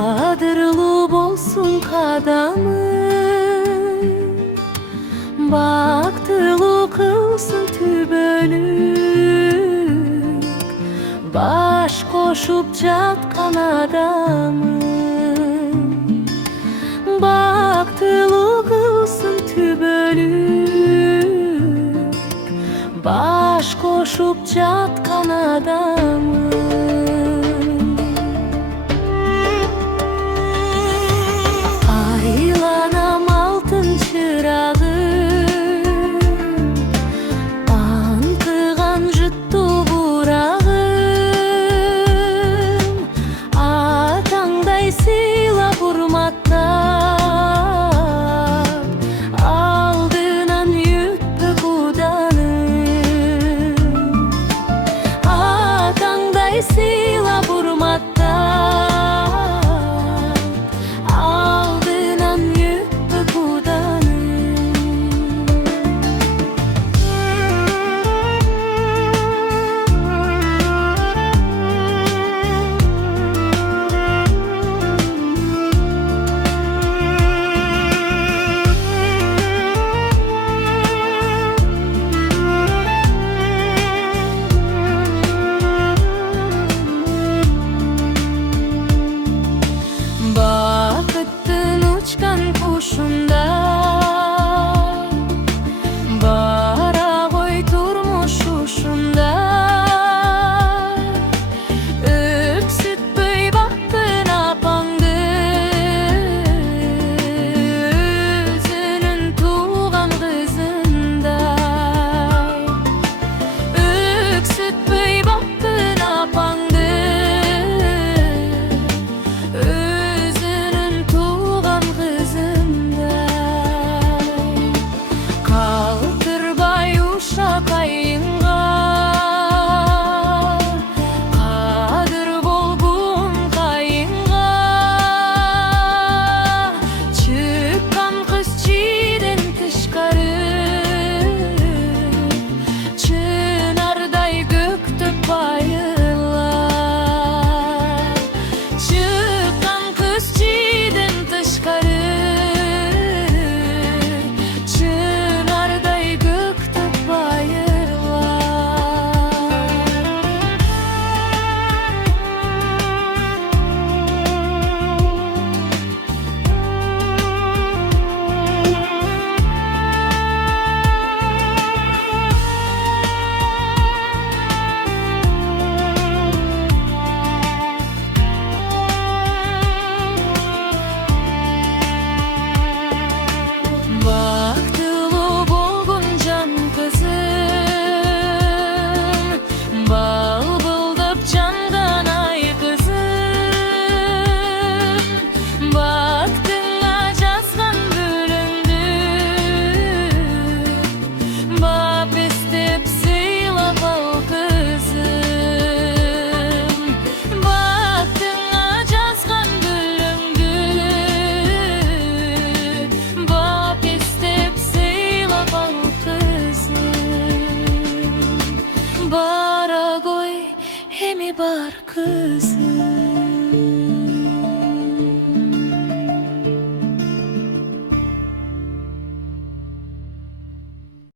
Kadırlı bolsun kadamın, baktılı kılsın tübölük. Baş koşup жатkan adamın, baktılı kılsın tübölük. Baş koşup жатkan adamın. Aylanam altın çırağım, antıgan jüttü burağım. Atаңдай сыйла урматтап, алдынан үтпө куданым. Атаңдай сыйла урматтап, алдынан үтпө куданым. Бақыттың ұшқан құшындай, бара ғой тұрмыш ұшындай. Өксітпей бақтың апаңды, өзінің туған қызындай. Өксітпей бақтың апаңды, özünün tuğan kızınday. Kaltırbay uşak ayınğa, kadır bolgun kayınğa. Çıkkan kız çiğden tışkarı, çınarday göktüp bayırlar. Çıkkan kız çiğden tışkarı, çınarday göktüp bayırlar. Baktılı bolgun can kızım, balbıldıp candan ay kızım. Baktığına жазған bölümdü, bap istep sıylap al kızım. Baktığına жазған bölümdü, bap istep sıylap al kızım. Bara koy hemi bar kızım.